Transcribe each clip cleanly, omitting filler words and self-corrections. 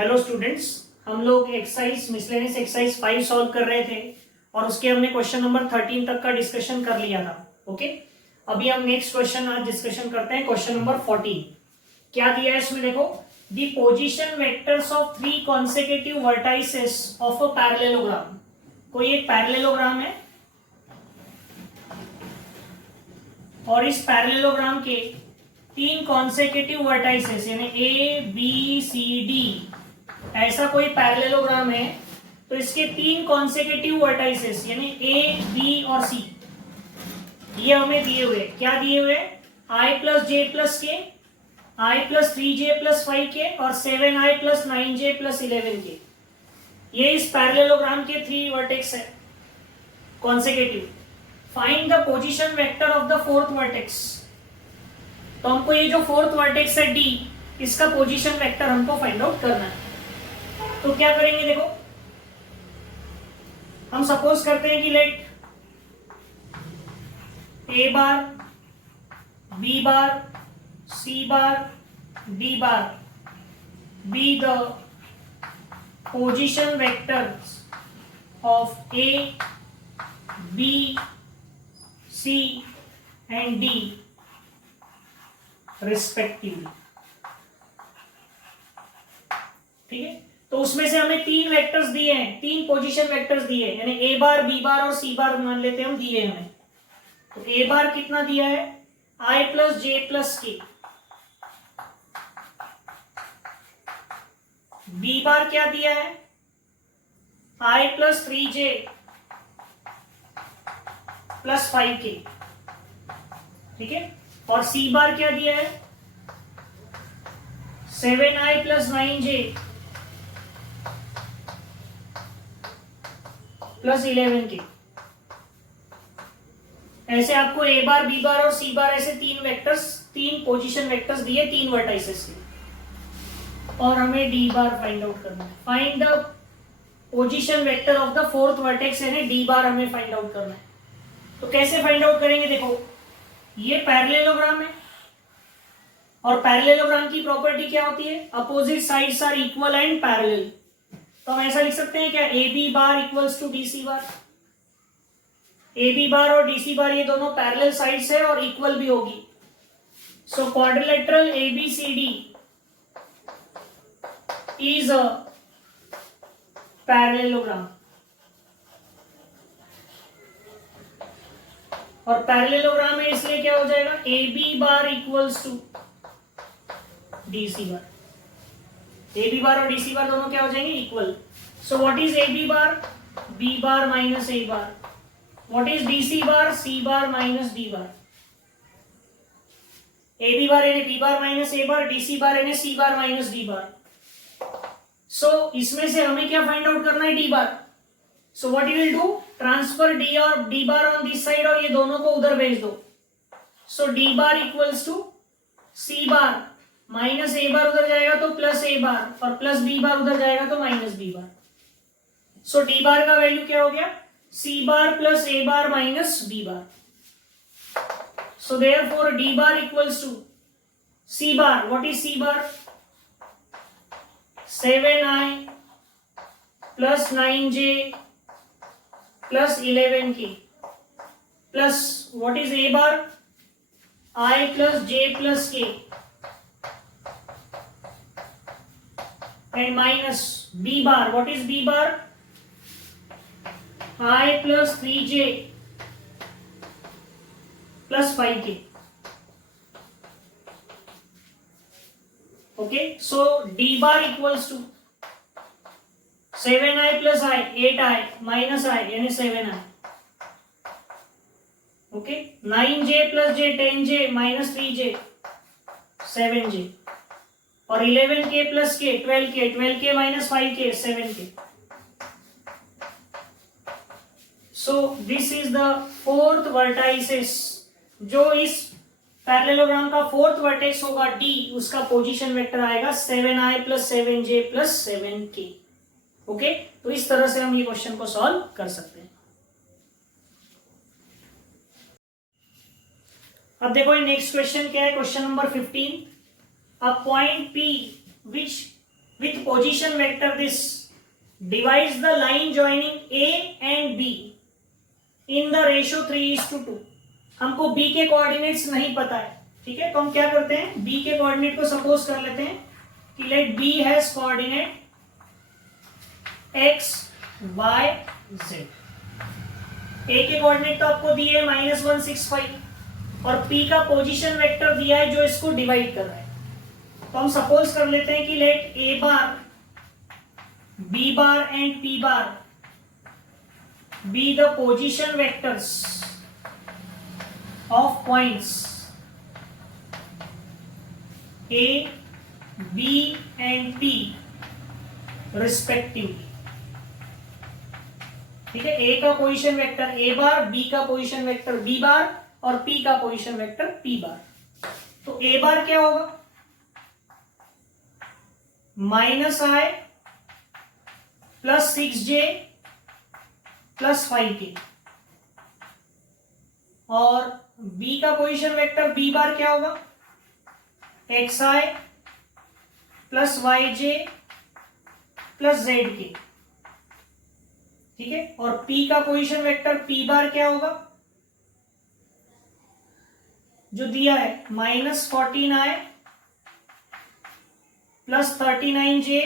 Hello students, हम लोग exercise miscellaneous exercise 5 solve कर रहे थे और उसके हमने क्वेश्चन नंबर 13 तक का डिस्कशन कर लिया था। ओके, अभी हम नेक्स्ट क्वेश्चन आज डिस्कशन करते हैं, क्वेश्चन नंबर 14। क्या दिया है इसमें देखो, the position vectors of 3 consecutive vertices of a parallelogram. कोई एक पैरेललोग्राम है और इस पैरेललोग्राम के 3 कॉन्सेक्यूटिव वर्टाइसेस यानी ए बी सी डी, ऐसा कोई पैरेललोग्राम है तो इसके 3 कॉन्सेक्यूटिव वर्टाइसेस यानी ए बी और सी ये हमें दिए हुए। क्या दिए हुए? आई प्लस जे प्लस के, आई प्लस 3j प्लस 5 के और 7i प्लस 9j प्लस 11 के। ये इस पैरेललोग्राम के 3 वर्टेक्स है consecutive. Find the position vector of the fourth vertex. तो हमको ये जो फोर्थ वर्टेक्स है डी, इसका पोजीशन वेक्टर हमको फाइंड आउट करना है। तो क्या करेंगे देखो, हम सपोज करते हैं कि let A bar B bar C bar D bar be the position vectors of A B C and D respectively. ठीक है, तो उसमें से हमें 3 वेक्टर्स दिए हैं, 3 पोजीशन वेक्टर्स दिए हैं, यानी ए बार बी बार और सी बार मान लेते हैं हम, दिए हमें। तो ए बार कितना दिया है? आई प्लस जे प्लस के। बी बार क्या दिया है? आई प्लस 3j प्लस 5k। ठीक है, और सी बार क्या दिया है? 7i plus 9j plus 11k। ऐसे आपको ए बार बी बार और सी बार ऐसे 3 वेक्टर्स, 3 पोजीशन वेक्टर्स दिए 3 वर्टाइसेस के, और हमें डी बार फाइंड आउट करना है। Find the position vector of the fourth vertex यानी डी बार हमें फाइंड आउट करना है। तो कैसे फाइंड आउट करेंगे देखो, ये पैरेललोग्राम है और पैरेललोग्राम की प्रॉपर्टी क्या होती है? Opposite sides are equal and parallel. तो हम ऐसा लिख सकते हैं क्या? A B bar equals to D C bar. A B bar और डी सी बार ये दोनों पैरेलल साइड्स है और इक्वल भी होगी। So quadrilateral A B C D is a parallelogram. और पैरेललोग्राम में इसलिए क्या हो जाएगा? A B bar equals to D C bar. A B bar और डी सी बार दोनों क्या हो जाएंगे? Equal. So what is A B bar? B bar minus A bar. What is D C bar? C bar minus D bar. A B bar यानी B bar minus A bar, D C बार यानी सी bar minus D bar. सो इसमें से हमें क्या find out करना है? D bar. So what you will do? Transfer D और D bar on this side और ये दोनों को उधर भेज दो। So D bar equals to C bar minus A bar उधर जाएगा तो प्लस ए बार, और प्लस बी बार उधर जाएगा तो minus B bar. So D bar का वैल्यू क्या हो गया? C bar plus A bar minus B bar. So therefore D bar equals to C bar. What is C bar? 7i plus 9j plus 11k plus what is A bar? i plus j plus k and minus b bar. What is b bar? I plus 3j plus 5k. Okay, so d bar equals to 7i plus I, 8i minus I यानी 7i. Okay, 9j plus j 10j minus 3j 7j, और 11k plus k 12k, 12k minus 5k 7k। So this is the fourth vertices. जो इस parallelogram का fourth vertex होगा D, उसका position vector आएगा 7i plus 7j plus 7k। Okay, तो इस तरह से हम ये क्वेश्चन को सॉल्व कर सकते हैं। अब देखो ये नेक्स्ट क्वेश्चन क्या है, question number 15। A point P which with position vector this divides the line joining A and B in the ratio 3:2. हमको B के कोऑर्डिनेट्स नहीं पता है, ठीक है, तो हम क्या करते हैं, B के कोऑर्डिनेट को सपोज कर लेते हैं कि let B has coordinate x y z. A के कोऑर्डिनेट तो आपको दिए है -165 और P का पोजीशन वेक्टर दिया है जो इसको डिवाइड कर रहा है. तो हम सपोज कर लेते हैं कि let A bar, B bar and P bar be the position vectors of points A, B and P respectively. ठीक है, A का position vector A bar, B का पोजीशन वेक्टर B बार और P का पोजीशन वेक्टर P बार. तो A बार क्या होगा, -i plus 6j plus 5k और B का पोजीशन वेक्टर B बार क्या होगा, xi plus yj plus zk. ठीक है, और P का पोजीशन वेक्टर P बार क्या होगा, जो दिया है -14i plus 39j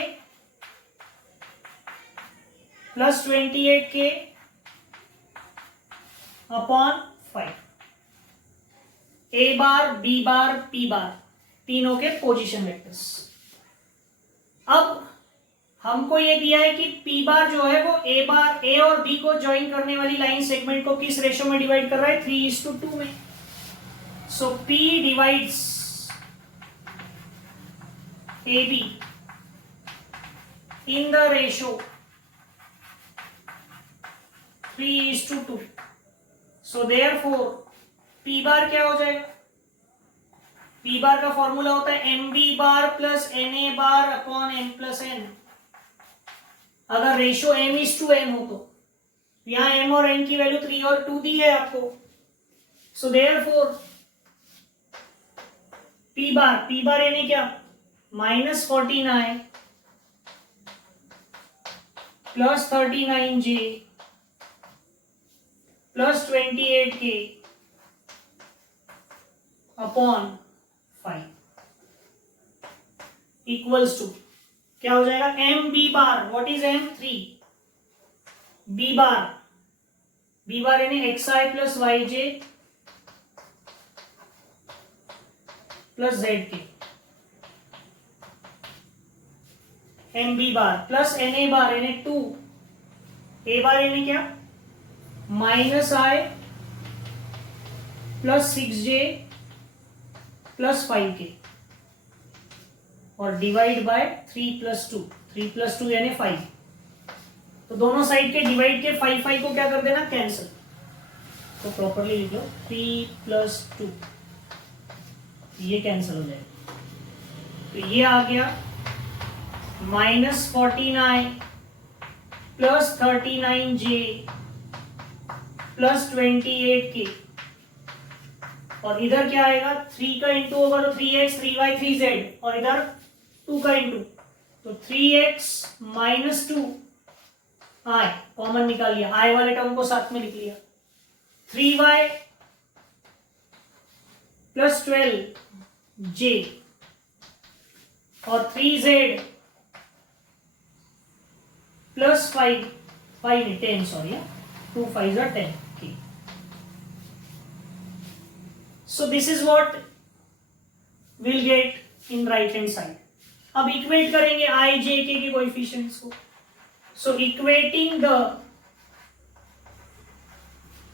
plus 28k upon 5. A bar, B bar, P बार तीनों के पोजीशन वेक्टर्स. अब हमको ये दिया है कि P बार जो है वो A बार, A और B को ज्वाइन करने वाली लाइन सेगमेंट को किस रेशो में डिवाइड कर रहा है, 3:2 में. सो P divides AB in the ratio 3:2. So therefore P बार क्या हो जाएगा, P बार का फॉर्मूला होता है MB bar plus NA bar upon M plus N. अगर रेशियो M:N हो तो यहां M और N की वैल्यू 3 और 2 दी है आपको. सो देयरफॉर P बार यानी क्या, -14i plus 39j plus 28k upon 5 equals to क्या हो जाएगा, M B bar. What is M? 3. B bar यानी xi plus yj plus zk. M B bar plus NA bar यानी 2. A बार यानी क्या, -i plus 6j plus 5k और divide by 3+2 यानी 5. तो दोनों साइड के डिवाइड के 5 को क्या कर देना, कैंसिल. तो प्रॉपरली लिख लो 3+2, ये कैंसिल हो जाएगा. तो ये आ गया -14i plus 39j plus 28k और इधर क्या आएगा, 3 का इंटू होगा तो 3x 3y 3z और इधर 2 का इंटू तो 3x माइनस 2 i कॉमन निकाल लिया, i वाले टर्म को साथ में लिख लिया. 3y प्लस 12j और 3z plus 10 sorry 2 5 are 10. So this is what we'll get in right hand side. अब इक्वेट करेंगे i j k के कोएफिशिएंट्स को. So equating the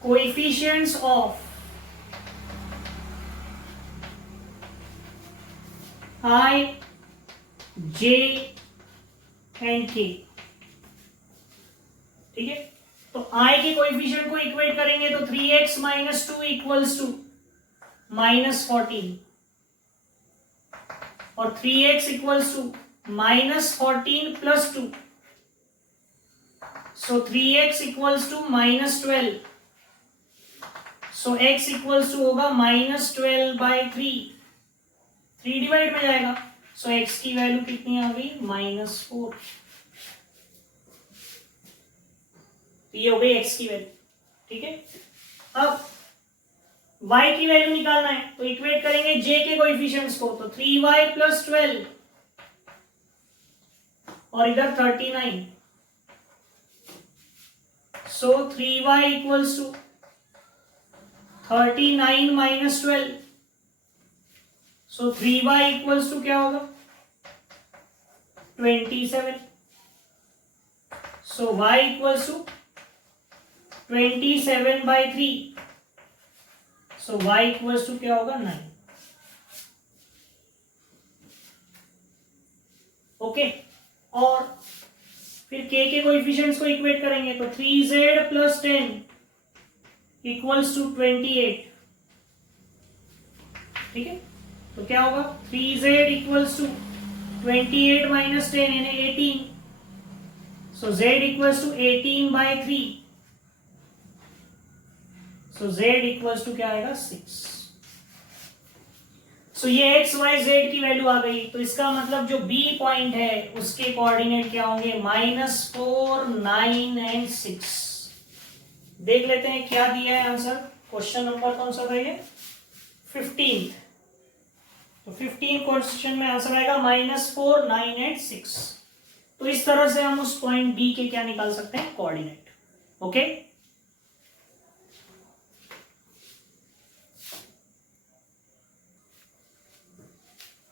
coefficients of I, J and K. ठीक है, तो I के coefficient को इक्वेट करेंगे तो 3x माइनस 2 इक्वल्स टू -14 और 3x equals to -14 plus 2. So 3x equals to -12. So x equals to होगा -12/3. 3 डिवाइड में जाएगा सो x की वैल्यू कितनी आ गई -4। ये हो गई x की वैल्यू। ठीक है, अब y की वैल्यू निकालना है तो इक्वेट करेंगे j के कोएफिशिएंट्स को, तो 3y + 12 और इधर 39, सो 3y = 39 - 12, सो 3y = क्या होगा 27, सो y = 27/3, सो y = क्या होगा 9। ओके, और फिर k के कोएफिशिएंट्स को इक्वेट करेंगे तो 3z + 10 = 28। ठीक है, तो क्या होगा 3z = 28 - 10 यानी 18, सो z = 18/3, सो z = क्या आएगा 6। सो ये x y z की वैल्यू आ गई, तो इसका मतलब जो b पॉइंट है उसके कोऑर्डिनेट क्या होंगे -4, 9 एंड 6। देख लेते हैं क्या दिया है आंसर। क्वेश्चन नंबर कौन सा था ये 15। तो 15 क्वेश्चन में आंसर आएगा -4, 9 एंड 6। तो इस तरह से हम उस पॉइंट बी के क्या निकाल सकते हैं कोऑर्डिनेट। ओके,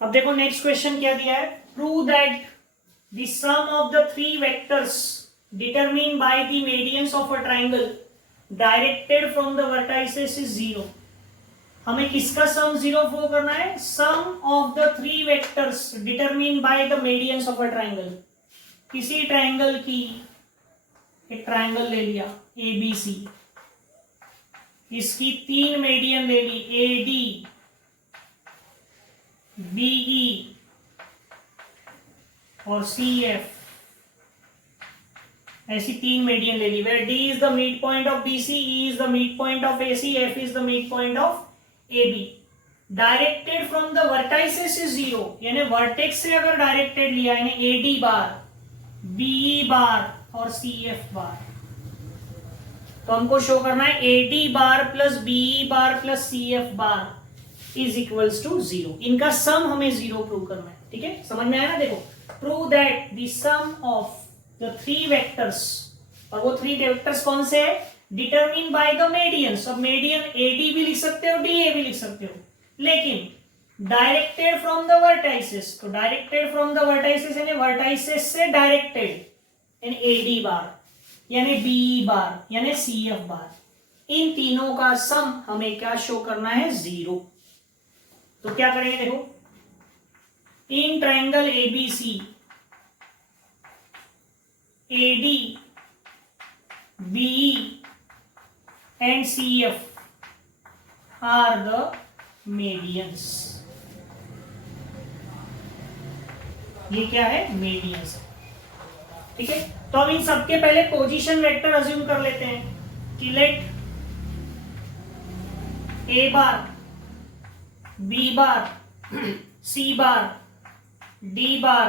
अब देखो नेक्स्ट क्वेश्चन क्या दिया है। Prove that the sum of the 3 vectors determine by the medians of a triangle directed from the vertices is 0। हमें किसका सम 0 प्रूव करना है, sum of the 3 vectors determine by the medians of a triangle. किसी triangle की, एक triangle ले लिया ABC, इसकी 3 मेडियन ले ली AD, BE और CF, ऐसी 3 मेडियन ले ली। Where D is the mid point of BC, E is the mid point of AC, F is the mid point of AB। Directed from the vertices is 0, यानी vertex से अगर directed लिया यानी AD bar, BE बार और CF बार, तो हमको show करना है AD bar + BE bar + CF bar is equals to 0। इनका सम हमें 0 प्रूव करना है। ठीक है, समझ में आया ना। देखो, prove that the sum of the 3 vectors, और वो 3 वेक्टर्स कौन से है, डिटरमिन बाय द मेडियंस। अब मेडियन AD भी लिख सकते हो, DA भी लिख सकते हो, लेकिन डायरेक्टेड फ्रॉम द वर्टाइसेस, तो डायरेक्टेड फ्रॉम द वर्टाइसेस यानी वर्टाइसेस से डायरेक्टेड यानी AD बार यानी BE बार यानी CF बार, इन तीनों का सम हमें क्या शो करना है 0। तो क्या करेंगे, देखो, in triangle ABC AD BE and CF are the medians। ये क्या है, मेडियंस। ठीक है, तो अब इन सबके पहले पोजीशन वेक्टर अज्यूम कर लेते हैं कि let A bar, B bar, C bar, D bar,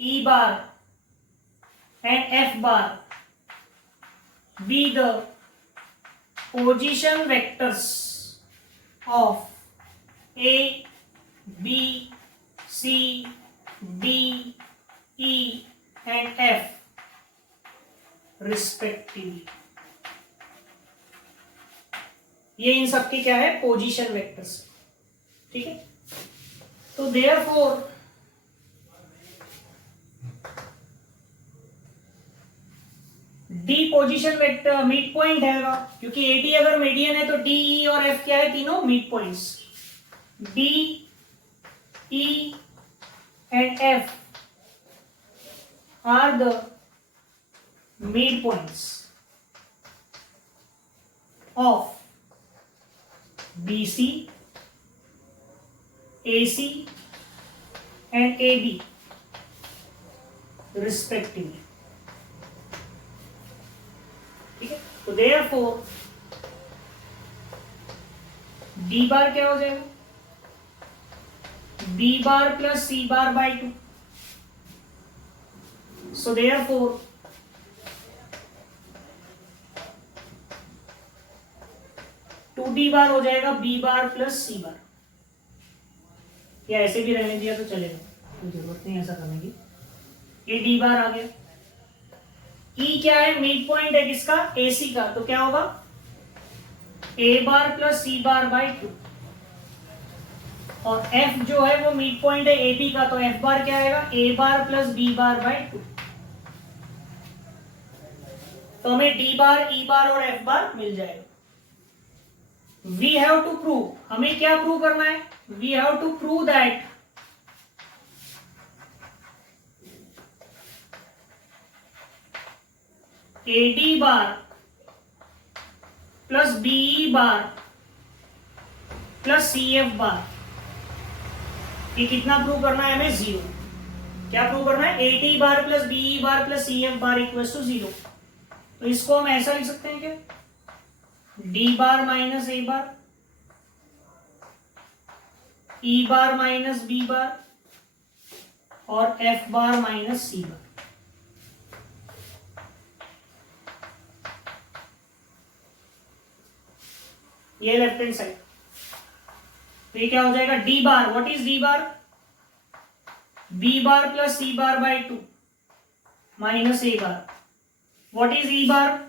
E bar and F bar be the position vectors of A, B, C, D, E and F respectively। ये इन सबके क्या है, पोजीशन वेक्टर्स। ठीक है, तो therefore D position vector mid point है, क्योंकि AD अगर मीडियन है तो D, E और F क्या है, तीनों mid points. D, E and F are the mid points of BC, AC and AB respectively। ठीक है, तो therefore D बार क्या हो जाएगा, b bar plus c bar by 2. So therefore 2d बार हो जाएगा b बार प्लस c बार, या ऐसे भी रहने दिया तो चलेगा, कोई जरूरत नहीं ऐसा करने की। ये d बार आ गया। E क्या है, मिड पॉइंट है किसका, AC का, तो क्या होगा a bar plus c bar by 2, और F जो है वो मिड पॉइंट है AB का, तो F बार क्या आएगा, a bar plus b bar by 2। तो हमें d बार, e बार और f बार मिल जाएगा। वी हैव टू प्रूव, हमें क्या प्रूव करना है, we have to prove that AD bar plus BE bar plus CF bar, ये कितना प्रूव करना है हमें, 0। क्या प्रूव करना है, AD bar plus BE bar plus CF bar equal to 0। तो इसको हम ऐसा लिख सकते हैं क्या, D bar minus A bar, E bar minus B बार और F बार माइनस C बार। ये लेफ्ट हैंड साइड, तो ये क्या हो जाएगा, D bar, what is D bar, B bar plus C bar by 2 minus A bar, what is E bar,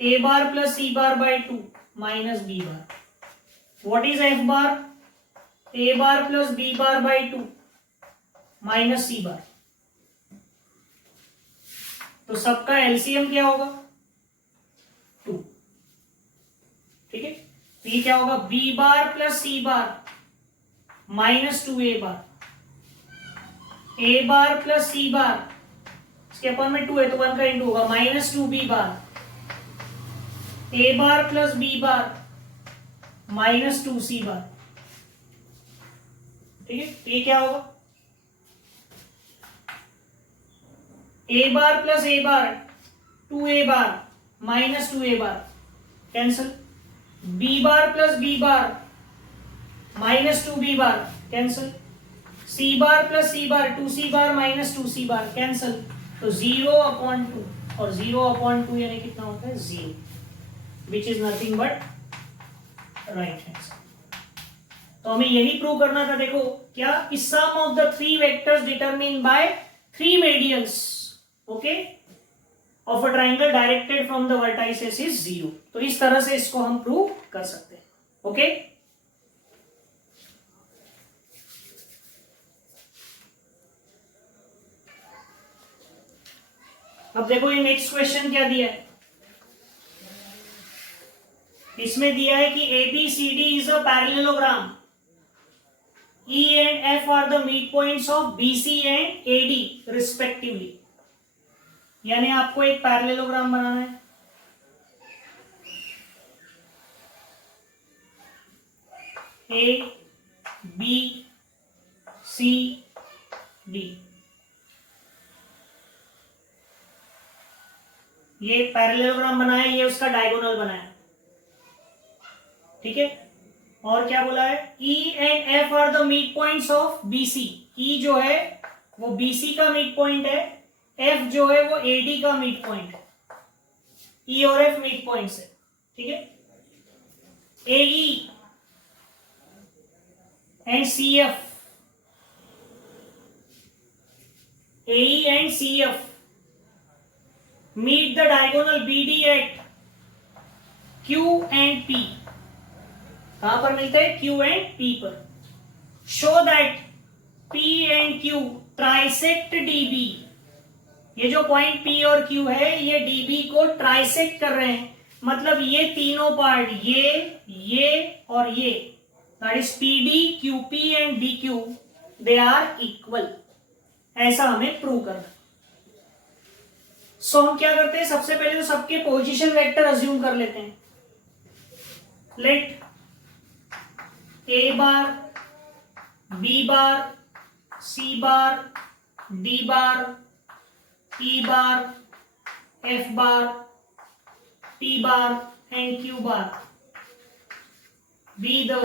A bar plus C bar by 2 minus B bar, what is F bar, A bar plus B bar by 2 minus C बार। तो सबका LCM क्या होगा, 2। ठीक है, तो ये क्या होगा, B bar plus C bar minus 2A bar, A bar plus C बार, इसके अपन में 2 है तो 1 का इंटू होगा, minus 2B bar, A bar plus B bar minus 2C बार। ठीक है, ये क्या होगा, A bar plus A bar 2A bar minus 2A bar cancel, B bar plus B bar minus 2B bar cancel, C bar plus C bar 2C bar minus 2C bar cancel. तो 0/2, और 0/2 यानी कितना होता है, 0, which is nothing but right hand side. तो हमें यही prove करना था। देखो क्या, sum of the 3 vectors determine by 3 medians, okay, of a triangle directed from the vertices is 0। तो इस तरह से इसको हम प्रूव कर सकते हैं, ओके। अब देखो ये नेक्स्ट क्वेश्चन क्या दिया है, इसमें दिया है कि ABCD is a parallelogram, E and F are the midpoints of BC and AD respectively। यानी आपको एक पैरेललोग्राम बनाना है, A B C D, ये पैरेललोग्राम बनाया, ये उसका डायगोनल बनाया, ठीक है। और क्या बोला है, E and F are the mid points of BC। E जो है वो BC का मिड पॉइंट है, F जो है वो AD का मिड पॉइंट है। E और F मिड पॉइंट्स है, ठीक है। AE and CF, AE and CF meet the diagonal BD at Q and P। कहां पर मिलते हैं, Q and P पर। Show that P and Q trisect DB। ये जो पॉइंट P और Q है ये DB को ट्राइसेक्ट कर रहे हैं, मतलब ये तीनों पार्ट, ये और ये, that is PD, QP and DQ, they are equal. ऐसा हमें प्रूव करना है। सो हम क्या करते हैं, सबसे पहले तो सबके पोजीशन वेक्टर अज्यूम कर लेते हैं। Let A bar, B bar, C bar, D bar, E bar, F bar, P bar and Q bar be the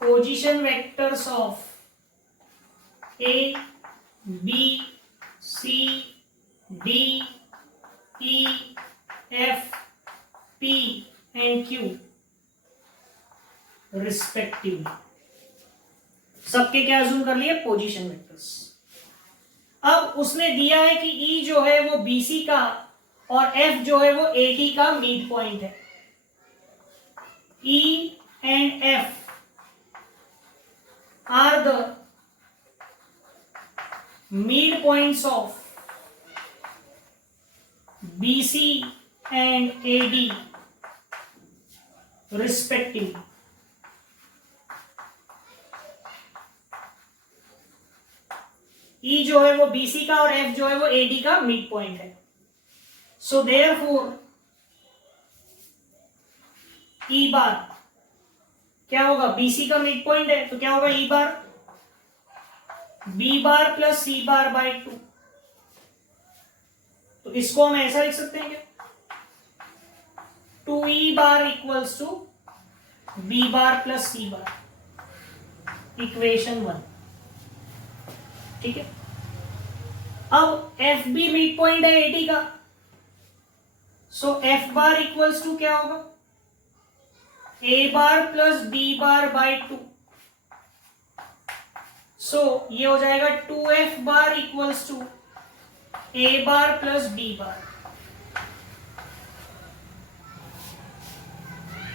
position vectors of A B C D E F P and Q respectively. सबके क्या assume कर लिए? Position vectors. अब उसने दिया है कि ई जो है वो बीसी का और एफ जो है वो एडी का मिड पॉइंट है। E and F are the mid points of BC and AD respectively. E जो है वो बीसी का और एफ जो है वो एडी का मिड पॉइंट है। सो देयरफॉर ई बार क्या होगा? बीसी का मिड पॉइंट है तो क्या होगा? ई बार B bar plus C bar by 2। तो इसको हम ऐसा लिख सकते हैं क्या? 2e bar equals to B bar plus C bar, equation 1। ठीक है। अब एफ बी मिड पॉइंट है एटी का, so F bar equals to क्या होगा? A bar plus B bar by 2। So ये हो जाएगा 2f bar equals to A bar plus B bar.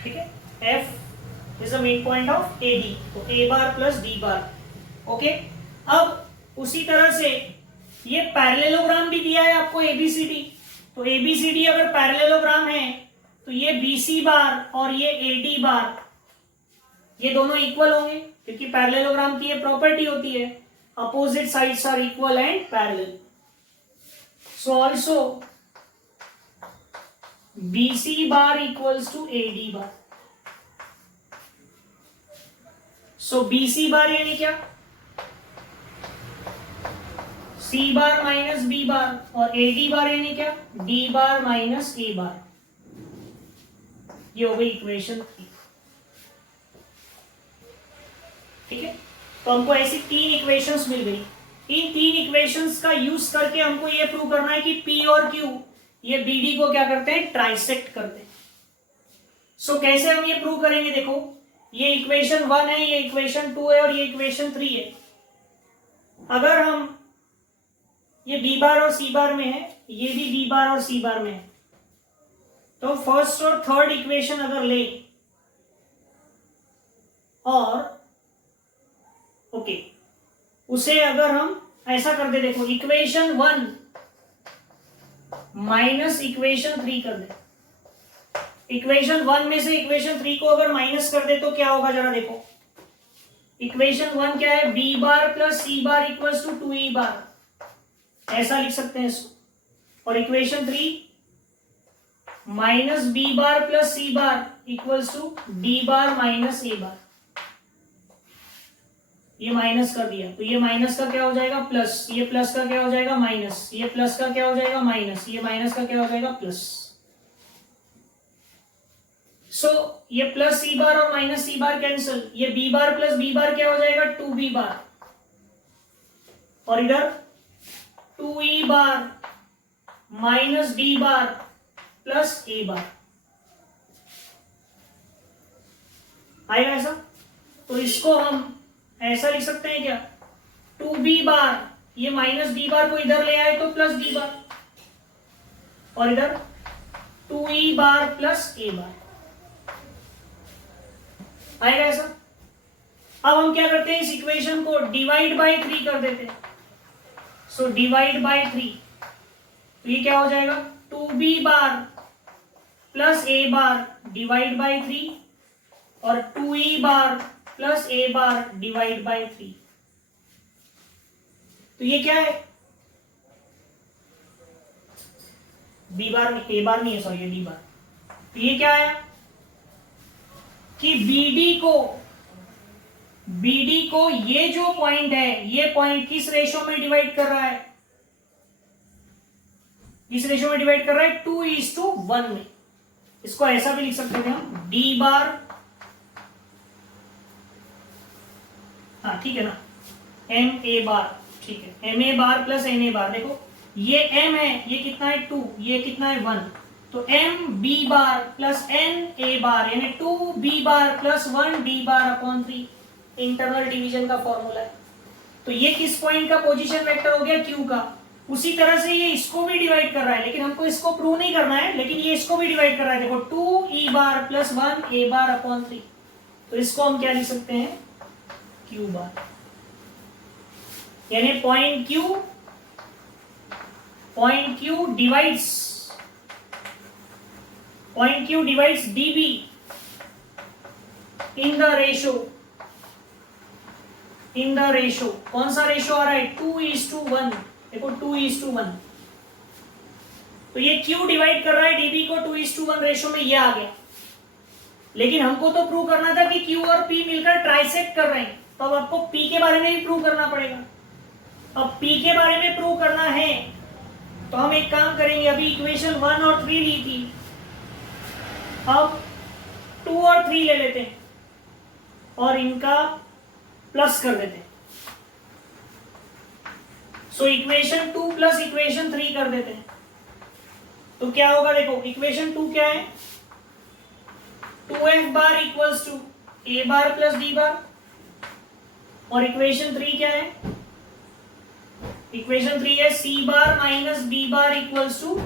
ठीक है। f is the mid point of AD, तो A bar plus B bar. Okay. अब उसी तरह से ये पैरेललोग्राम भी दिया है आपको एबीसीडी। तो एबीसीडी अगर पैरेललोग्राम है तो ये बीसी बार और ये एडी बार ये दोनों इक्वल होंगे, क्योंकि पैरेललोग्राम की ये प्रॉपर्टी होती है, opposite sides are equal and parallel. So also BC bar equals to AD bar. So BC bar यानी क्या? सी बार माइनस बी बार, और एडी बार यानी क्या? D bar minus A bar. ये हो गई इक्वेशन 3। ठीक है। तो हमको ऐसी 3 इक्वेशंस मिल गई। इन 3 इक्वेशंस का यूज करके हमको ये प्रूव करना है कि पी और क्यू ये बीडी को क्या करते हैं? ट्राइसेक्ट करते हैं। सो कैसे हम ये प्रूव करेंगे? देखो, ये इक्वेशन 1 है, ये इक्वेशन 2 है और ये इक्वेशन 3 है। अगर हम ये बी बार और सी बार में है, ये भी बी बार और सी बार में है, तो फर्स्ट और थर्ड इक्वेशन अगर ले और ओके उसे अगर हम ऐसा कर दे, देखो इक्वेशन 1 माइनस इक्वेशन 3 कर दे। इक्वेशन 1 में से इक्वेशन 3 को अगर माइनस कर दे तो क्या होगा? जरा देखो, इक्वेशन 1 क्या है? B bar plus C bar equals to 2e bar, ऐसा लिख सकते हैं इसको। और equation 3 minus B bar plus C bar equals to D bar minus A bar. ये माइनस कर दिया तो ये माइनस का क्या हो जाएगा? प्लस। ये प्लस का क्या हो जाएगा? माइनस। ये प्लस का क्या हो जाएगा? माइनस। ये माइनस का क्या हो जाएगा? प्लस। सो ये प्लस सी बार और माइनस सी बार कैंसिल। ये B bar plus B bar क्या हो जाएगा? 2b bar. और इधर 2e bar minus D bar plus A bar आएगा ऐसा। तो इसको हम ऐसा लिख सकते हैं क्या? 2b बार, ये माइनस डी बार को इधर ले आए तो प्लस डी बार, और इधर 2e bar plus A bar आएगा ऐसा। अब हम क्या करते हैं? इस इक्वेशन को डिवाइड बाय 3 कर देते हैं। सो डिवाइड बाय 3, तो ये क्या हो जाएगा? 2b bar plus A bar divide by 3 और 2e bar plus A bar divide by 3। तो ये क्या है? बी बार, ए बार नहीं है, सॉरी ये डी बार। तो ये क्या आया कि बीडी को ये जो पॉइंट है, ये पॉइंट किस रेशो में डिवाइड कर रहा है? किस रेशो में डिवाइड कर रहा है? 2:1 में। इसको ऐसा भी लिख सकते हैं हम, डी बार हाँ ठीक है ना, एम ए बार, ठीक है, M A bar plus N A bar. देखो ये एम है, ये कितना है 2, ये कितना है 1, तो M B bar plus N A bar यानी 2 B bar plus 1 D bar upon 3, internal division का फॉर्मूला है। तो ये किस पॉइंट का पोजीशन वेक्टर हो गया, क्यू का। उसी तरह से ये इसको भी डिवाइड कर रहा है, लेकिन हमको इसको प्रूव नहीं करना है, लेकिन ये इसको भी डिवाइड कर रहा है। देखो 2 ई बार प्लस 1 ए बार अपॉन 3, तो इसको हम क्या लिख सकते हैं, क्यू बार, यानी point Q divides dB in the ratio, कौन सा रेशो आ रहा है, 2:1। देखो 2:1, तो ये क्यू डिवाइड कर रहा है डीबी को 2:1 रेशो में, ये आ गया। लेकिन हमको तो प्रूव करना था कि क्यू और पी मिलकर ट्राइसेक्ट कर रहे हैं, तो अब आपको पी के बारे में भी प्रूव करना पड़ेगा। अब पी के बारे में प्रूव करना है तो हम एक काम करेंगे, अभी इक्वेशन 1 और 3 ली थी, अब 2 और 3 ले लेते हैं और इनका प्लस कर देते हैं। सो इक्वेशन 2 प्लस इक्वेशन 3 कर देते हैं, तो क्या होगा, देखो इक्वेशन 2 क्या है, 2f bar equals to A bar plus D bar, और इक्वेशन 3 क्या है, इक्वेशन 3 है C bar minus B bar equals to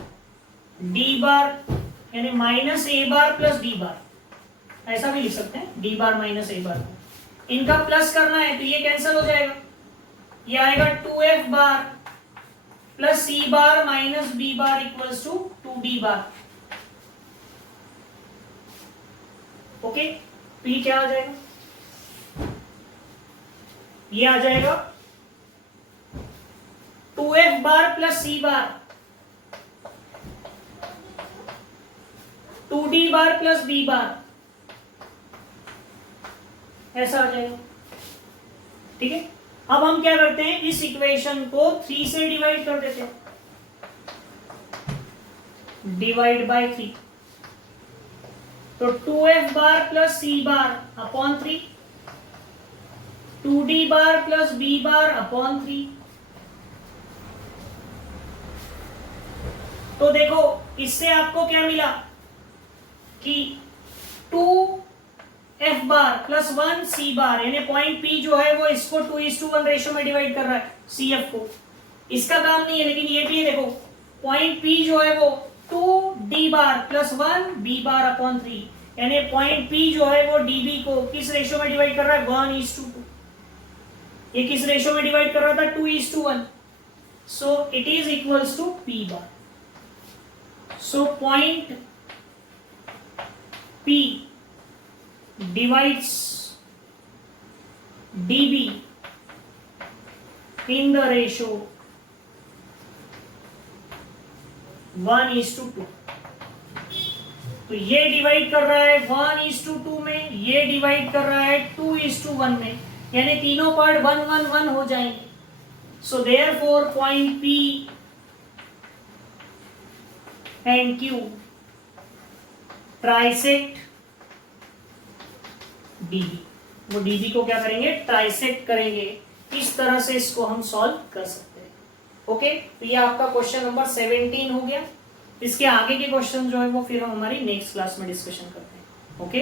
D bar, यानी minus A bar plus D bar, ऐसा भी लिख सकते हैं, डी बार माइनस ए बार। इनका प्लस करना है तो ये कैंसिल हो जाएगा, ये आएगा 2f bar plus C bar minus B bar equals to 2d bar. Okay, तो ये क्या आ जाएगा, ये आ जाएगा 2f bar plus C bar 2d bar plus b bar, ऐसा आ जाएगा। ठीक है, अब हम क्या करते हैं, इस इक्वेशन को 3 से डिवाइड कर देते हैं, डिवाइड बाय 3, तो 2f बार प्लस सी बार upon 3, 2d bar plus b बार अपॉन 3। तो देखो इससे आपको क्या मिला कि 2f बार प्लस 1 सी बार, यानी पॉइंट P जो है वो इसको 2:1 रेशो में डिवाइड कर रहा है CF को, इसका काम नहीं है, लेकिन ये भी है। देखो पॉइंट P जो है वो 2d बार प्लस 1 b बार अपॉन 3, यानी पॉइंट P जो है वो db को किस रेशो में डिवाइड कर रहा है, 1:2। ये किस रेशो में डिवाइड कर रहा था, 2:1, so it is equals to P bar. So point P divides dB in the ratio 1:2। तो ये डिवाइड कर रहा है 1:2 में, ये डिवाइड कर रहा है 2:1 में, यानी तीनों पार्ट 1:1:1 हो जाएंगे। So therefore point P and Q trisect DB, वो DB को क्या करेंगे, ट्राइसेक्ट करेंगे। इस तरह से इसको हम सॉल्व कर सकते हैं। ओके, तो ये आपका क्वेश्चन नंबर 17 हो गया। इसके आगे के क्वेश्चन जो है वो फिर हम हमारी नेक्स्ट क्लास में डिस्कशन करते हैं। ओके।